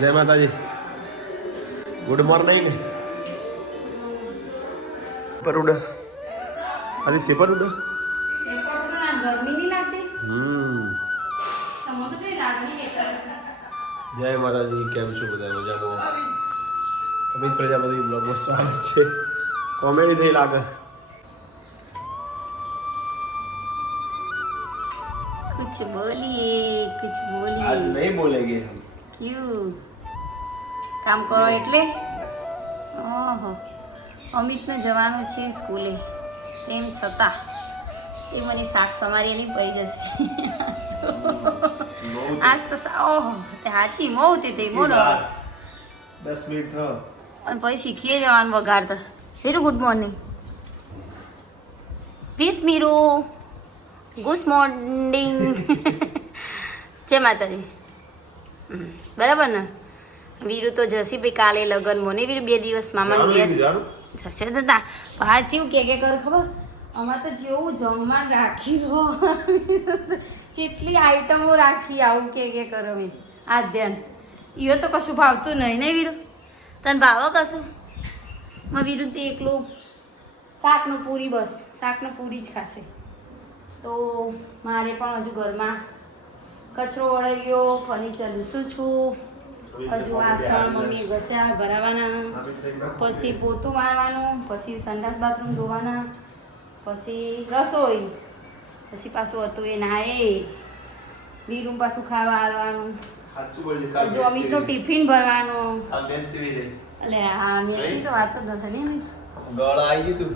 જય માતાજી. Good morning. પર ઉડા આજે સેપર ઉડા જય માતાજી. કેમ છો બધા? મજામાં? અમિત પ્રજાપતિ બ્લોગમાં સ્વાગત છે. કોમેડી થઈ લાગે. कुछ बोलिए आज नहीं बोलेंगे हम. क्यों? કામ કરો એટલે? ઓહો, અમિતને જવાનું છે સ્કૂલે, તેમ છતાં તે મને શાક સમારેલી પડી જશે. આજ તો ઓહો તે સાચી મોતી તે મોડો 10 મિનિટ થયો અને પછી શીખીએ જવાનું વગાડતો. હીરુ ગુડ મોર્નિંગ. પીસ મીરુ ગુડ મોર્નિંગ. જય માતાજી. બરાબર ને? વીરુ તો જશે ભાઈ કાલે લગ્નમાં ને વીરુ 2 દિવસ મામા ઘેર જશે દાદા. પાછું કે કર ખબર અમારે તો જેવું જમવા રાખી હો જેટલી આઈટમો રાખી આવું કે કરો મેં આ ધ્યાન ઈઓ તો કશું ભાવતું નહીં નહીં વીરુ? તને ભાવ કશું? વીરુ તે એકલું શાકનું પૂરી, બસ શાકનું પૂરી જ ખાશે. તો મારે પણ હજુ ઘરમાં કચરો વળાઈ ગયો, ફર્નિચર લૂસું છું, હજુ વાસણ મમ્મી ઘસ્યા ભરાવાના, પછી પોતું મારવાનું, પછી સંડાસ બાથરૂમ ધોવાના, પછી રસોઈ, પછી પાછું હતું એ નાએ, વીરું પાછું ખાવા આવવાનું, હજુ અમિતનું ટિફિન ભરવાનું. એટલે હા મેથી તો વાત જ નથી ને ગળ આવી ગયું.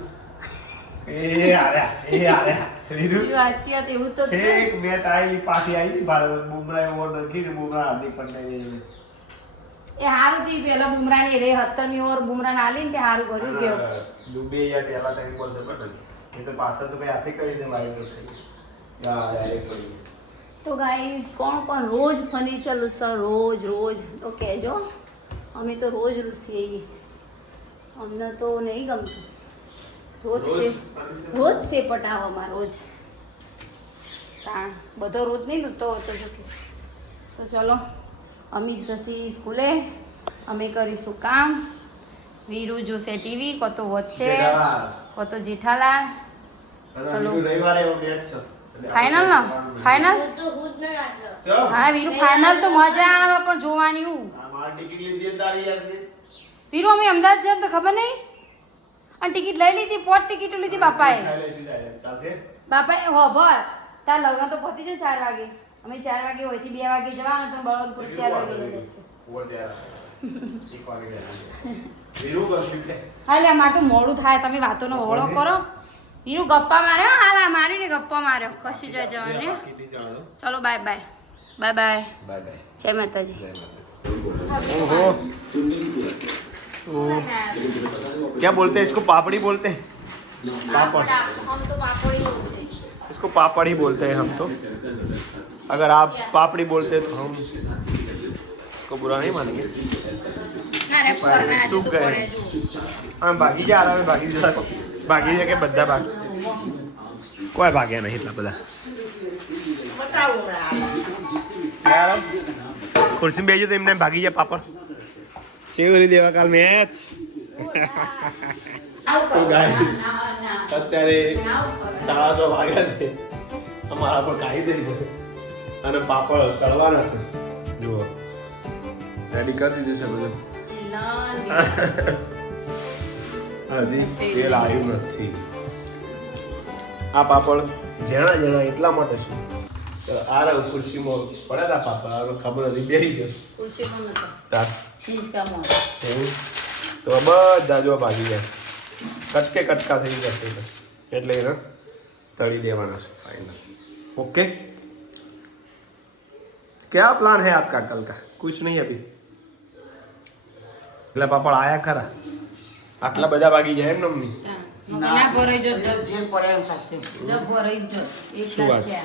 એ વાંચી હતી એવું તો મેચ આવી પાછી આવી બુમરાહ ઓવર નાખી ને બુમરાહ હાર્દિક પંડ્યા એ હારું થી પેલા બુમરાહ ની રે 17મી ઓવર બુમરાહ ને આલી ને તે હારું કર્યું ગયો. દુબે યાર પેલા ટાઈમ બોલ દે બટ એ તો પાછળ તો ભાઈ હાથે કરીને વાળી ગયો. તો ગાઈસ કોણ કોણ રોજ ફર્નિચર લૂસર રોજ તો કહેજો. અમે તો રોજ લૂસીએ, અમને તો નહીં ગમતું. રોજ સે પટાવવામાં રોજ બધો રોજ નહીં લૂંટતો હતો જો કે. તો ચલો અમિત જશે સ્કૂલે, અમે કરીશું કામ, વીરુ જોશે ટીવી, કો તો વોચશે, કો તો જેઠાલાલ. ચલો ફાઇનલ ના ફાઇનલ. હા વીરુ ફાઇનલ તો મજા આવે પણ જોવાની હું. વીરુ અમે અમદાવાદ જાય તો ખબર નહીં અને ટિકિટ લઈ લીધી, 5 ટિકિટો લીધી બાપાએ. ભર તાર લગન તો પતી જાય 4 વાગે. અમે 4 વાગે હોય 2 વાગે જવાનું તો બળવંતપુર 4 વાગે લઈ જશે. હાલે અમારે તો મોડું થાય, તમે વાતોનો હોળો કરો. વીરુ ગપ્પા માર્યો, હાલા મારીને ગપ્પા માર્યો, કશું જાય જવાનું. ચલો bye bye bye bye bye. જય માતાજી. क्या बोलते हैं इसको? पापड़ी बोलते हैं. पापड़. हम तो पापड़ ही बोलते हैं. इसको पापड़ ही बोलते हैं हम तो. अगर आप पापड़ी बोलते हैं तो हम इसको बुरा नहीं मानेंगे. सूख गए. हाँ भागी जा रहा है, भागी जा के બધા ભાગી. કોઈ ભાગ્યા નહીં એટલા બધા. ખુરશી બેસી તો એમને ભાગી જાય પાપડ. ચેવરી દેવા કાલ મેચ. તો ગાઈસ અત્યારે 6:30 વાગ્યા છે, અમારા પર ખાઈ દે છે અને પાપડ તળવાના છે. જુઓ રેડી કરી દીધું છે બધું. હજી તેલ આવ્યું નથી. આ પાપડ જેણા એટલા માટે છે આ રહ્યું ખુરશીમાં પડ્યા હતા પાપડ. હવે ખબર નથી બેસી ગયો ખુરશીમાં નતો તાર ખીંચકામાં. તો બધા જો ભાગી જાય, કટકા થઈ જશે એટલે એને તળી દેવાના છે ફાઇનલ. ओके, क्या प्लान है आपका कल का? कुछ नहीं अभी. એટલે પાપડ આયા ખરા? આટલા બધા ભાગી જાય એમ ને મમ્મી? ના ભરાઈ જો જગ જે પડે એમ થશે. જગ ભરાઈ જો શું વાત છે?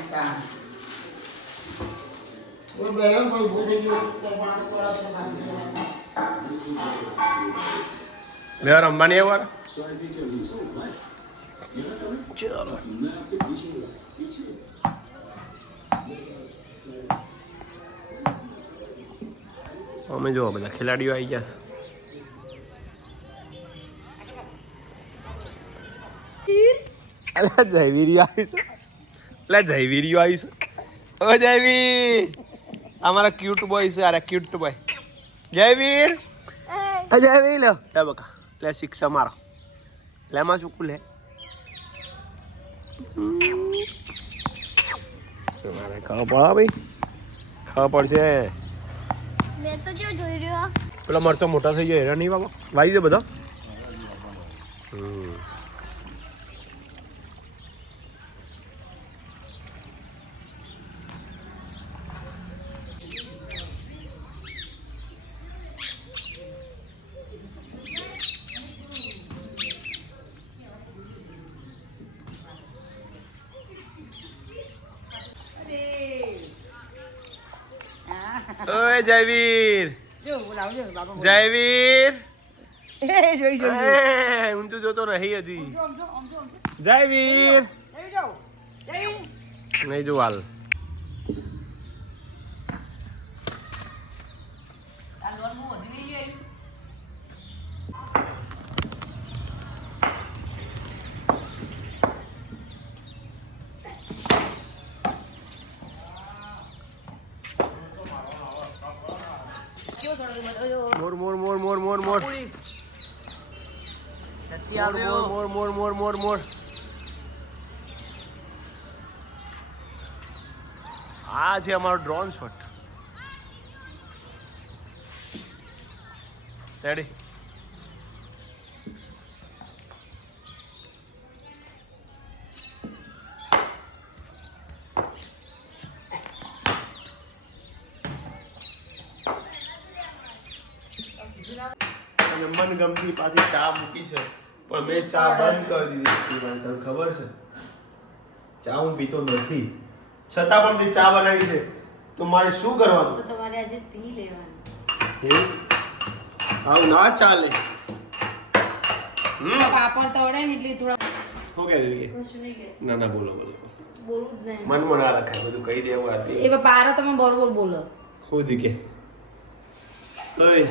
वो बेरम कोई बोले जो प्रमाण पड़ा तो લેવા રમવાની એવું ચલો. અમે જો બધા ખેલાડીઓ આવી ગયા છે. અલા જયવીરીઓ આવીશ, અલા જયવીરીઓ આવીશ. ઓ જયવીર, અમારા ક્યુટ બોય છે. અરે ક્યુટ બોય જયવીર. જયવીર લો લે બકા, લે શિક્ષા મારો, લે માં ચૂકું લે. મારે ખાવા પડે ભાઈ, ખાવા પડશે. મેં તો જો જોઈ રહ્યો પેલા મરચો મોટા થઈ જાય હેરા નહીં બાબા, વાઈ દે બધા. ઓય જયવીર, જયવીર ઊંચું જોતો નહીં હજી. જયવીર નહીં જો હાલ. મોર મોર મોર મોર મોર મોર મોર મોર મોર મોર મોર. આ છે અમારો ડ્રોન શોટ. રેડી? મનગમતી પાછી ચા મૂકી છે, પણ મેં ચા બંધ કરી દીધી પીવાની. તને ખબર છે ચા હું પીતો નથી, છતાં પણ તે ચા બનાવી છે, તો મારે શું કરવાનું? તો તમારે આજે પી લેવાનું. એવું આવું ના ચાલે. પાપડ તળે ને એટલે થોડા શું કહે દીધી? કશું નહીં કહે. ના ના બોલો બોલો, બોલું જ નહીં. મનમાં ના રખાય, બધું કહી દેવું આટલી. એ પારો તમે બરોબર બોલો. શું દીકે ઓય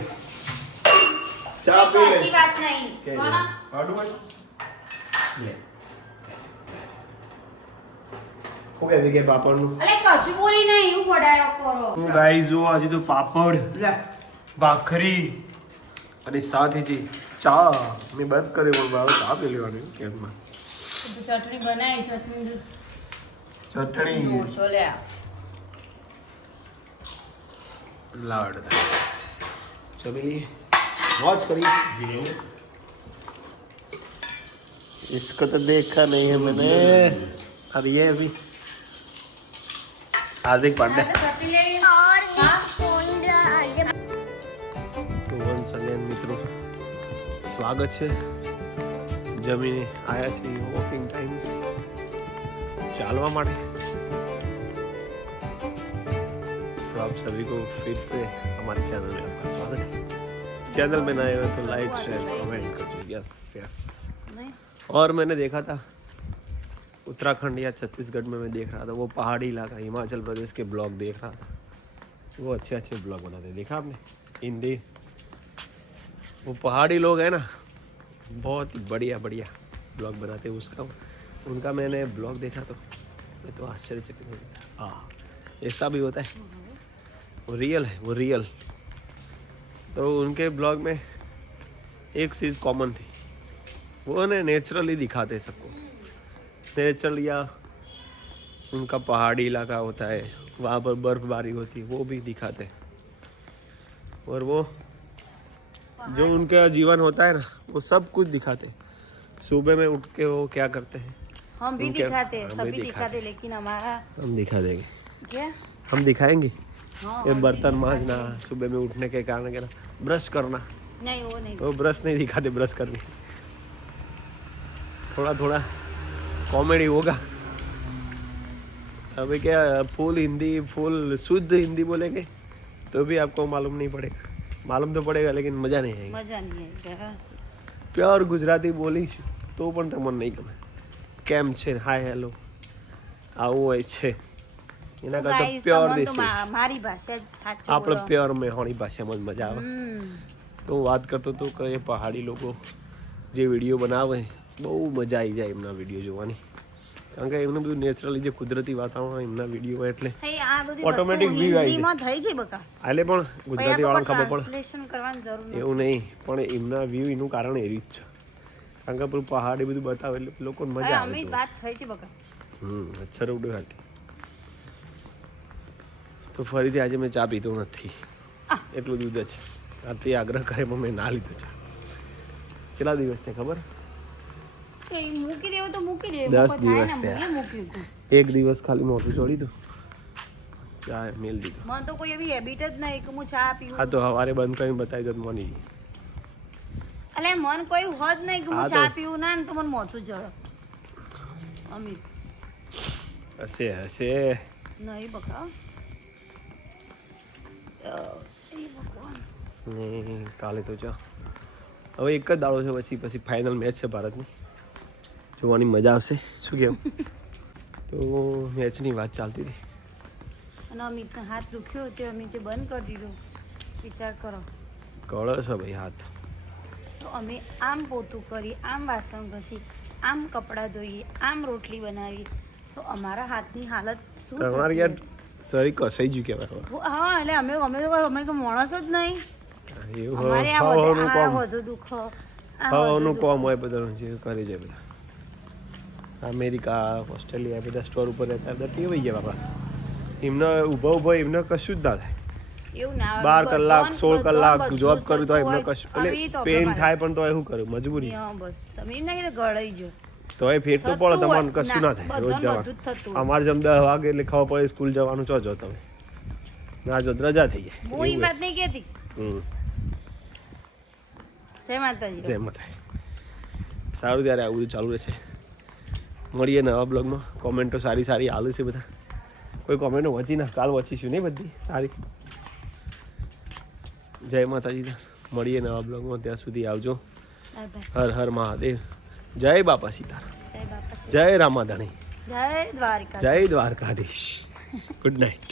ચા પી લે. કશી વાત નહીં. કે સોના આડું લે. શું કહે દીકે પાપડનું? અલે કશું બોલી નહીં, એવું પડાયો કરો. હું ગાઈસ જો આજે તો પાપડ, ભાખરી અને સાથે જે ચા મેં બંધ કરી, પણ ભાવ ચા પી લેવાની કેમમાં. ચટણી બનાવી, ચટણી ચટણી લાવડ चलिए मौज करिए. इसको तो देखा नहीं है मैंने. अब ये अभी हार्दिक पांडे. तो वंस अगेन मित्रों स्वागत है. जमीने आया थी वॉकिंग टाइम चालवा माटे. तो आप सभी को फिर से हमारे चैनल में आपका स्वागत है. चैनल में नए हो तो लाइक शेयर कमेंट करो. Yes yes. और मैंने देखा था उत्तराखंड या छत्तीसगढ़ में मैं देख रहा था वो पहाड़ी इलाका हिमाचल प्रदेश के ब्लॉग देख रहा था. वो अच्छे अच्छे ब्लॉग बनाते. देखा आपने हिंदी? वो पहाड़ी लोग हैं ना, बहुत ही बढ़िया बढ़िया ब्लॉग बनाते हैं. उसका उनका मैंने ब्लॉग देखा तो मैं तो आश्चर्यचकित हो गया. हाँ ऐसा भी होता है. वो रियल है, वो रियल. तो उनके ब्लॉग में एक चीज़ कॉमन थी, वो ने नेचुरली दिखाते सबको. नेचुरल या उनका पहाड़ी इलाका होता है, वहाँ पर बर्फबारी होती है, वो भी दिखाते हैं. और वो जो उनका जीवन होता है ना, वो सब कुछ दिखाते हैं. सुबह में उठ के वो क्या करते हैं हम भी उनके- दिखाते हैं, हम सभी भी दिखाते, लेकिन हमारा हम दिखा देंगे. क्या? हम दिखाएंगे. हाँ, ये हम बर्तन भी मांजना, सुबह में उठने के कारण क्या ब्रश करना, नहीं वो नहीं. वो ब्रश नहीं दिखाते, ब्रश करनी. थोड़ा थोड़ा कॉमेडी होगा. अभी क्या फुल हिंदी, फुल शुद्ध हिंदी बोलेंगे तो भी आपको मालूम नहीं पड़ेगा. मालूम तो पड़ेगा लेकिन मजा नहीं आएगी. મજા નહીં આવી. પ્યોર ગુજરાતી બોલીશ તો પણ તમને નહીં ગમે. કેમ છે, હાય હેલો આવું હોય છે. એના કરતા Guys, પ્યોર તમને તો દેશી મારી ભાષા જ સાચું આપણે બોલો. પ્યોર મેહોણી ભાષામાં જ મજા આવે હમ. તો હું વાત કરતો હતો કે એ પહાડી લોકો જે વિડીયો બનાવે બહુ મજા આવી જાય એમના વિડીયો જોવાની કારણ કે એમને બધું નેચરલી જે કુદરતી વાતાવરણ એમના વિડીયો એટલે hey, આ બધી Automatic વસ્તુ view આવી હિન્દીમાં થઈ જાય બકા. એટલે પણ ગુજરાતી વાળાને ખબર પડે ટ્રાન્સલેશન કરવાની જરૂર નથી. એવું નહીં પણ એમના વ્યૂ એનું કારણ એવી જ છે કારણ કે પેલું પહાડી બધું બતાવે એટલે લોકોને અરે, મજા આવે અમે છે વાત થઈ છે બકા. અચ્છા ઉડે હતી તો ફરીથી આજે મેં ચા પીતો નથી એટલું દૂધ જ આથી આગ્રહ કરે પણ મેં ના લીધો છે કેટલા દિવસ થયા ખબર તો એ મૂકી દેવો તો મૂકી દેવો. 10 એમાં કોઈ થાય દિવસ ને, થયા. મેં મૂક્યું હતું. એક દિવસ ખાલી મોટું ચડી દઉં ચા મેલ દીધું મને તો કોઈ એવી હેબિટ જ નહીં કે હું ચા પીવું. હા તો સવારે બંધ કરીને બતાવી દો તો મની એટલે મન કોઈ હોત નહીં કે હા હું તો. ચા પીવું ના ને તો મને મોથું જળે. અમિત હશે હશે નહીં બકા. ને કાલે તો ચા હવે એક જ દાડો છે પછી ફાઇનલ મેચ છે ભારતની જોવાની મજા આવશે શું કહેવું તો મેચની વાત ચાલતી હતી અને અમિતનો હાથ દુખ્યો તે અમિતે બંધ કરી દીધો. વિચાર કરો. કળો છે ભાઈ હાથ તો અમે આમ પોતું કરી, આમ વાસણ ઘસી, આમ કપડાં ધોઈએ, આમ રોટલી બનાવી તો અમારા હાથની હાલત શું તમારે યાર થતી શરીર કસાઈ ગયું કહેવાય હવે. હશે? હા એટલે અમે તો માણસ જ નહીં. એવું અમારે આ હવાનું વધુ- આ કામ વધુ દુખો, આ હવાનું વધુ કામ હોય બધા જે કરે છે બધા અમેરિકા ઓસ્ટ્રેલિયા બધા સ્ટોર ઉપર રહેતા બધા ટેવાઈ ગયા બાપા એમને ઊભા એમને કશું જ ના થાય એવું ના હોય. 12 કલાક બધાને- 16 કલાક બધું જોબ જ કરું તો થતું એમને હોય. કશું આવી એટલે તો પેન આપણે થાય પણ તો શું કરું મજબૂરી હા, બસ તમે એમ ના કીધું ગળાઈ જો. તો એ ફેર તો પડે તમારે કશું ના થાય રોજ બધાને બધું જ જવાનું થતું. અમારે જેમ 10 વાગે એટલે ખબર પડે સ્કૂલ જવાનું છો જો તમે ના જો રજા થઈ જાય હું એ એવું વાત નહીં કહેતી. હમ જય માતાજી. જેમ થાય સારું ત્યારે આવું બધું ચાલુ રહેશે મળીએ નવા બ્લોગમાં કોમેન્ટો સારી સારી આલે છે બધા કોઈ કોમેન્ટો વચી ના કાલ વચીશું નહીં બધી સારી જય માતાજી મળીએ નવા બ્લોગમાં ત્યાં સુધી આવજો બાય બાય. હર હર મહાદેવ જય બાપા સીતારામ જય બાપા શ્રી. જય રામાધણી જય દ્વારકા. જય દ્વારકાધીશ ગુડ નાઇટ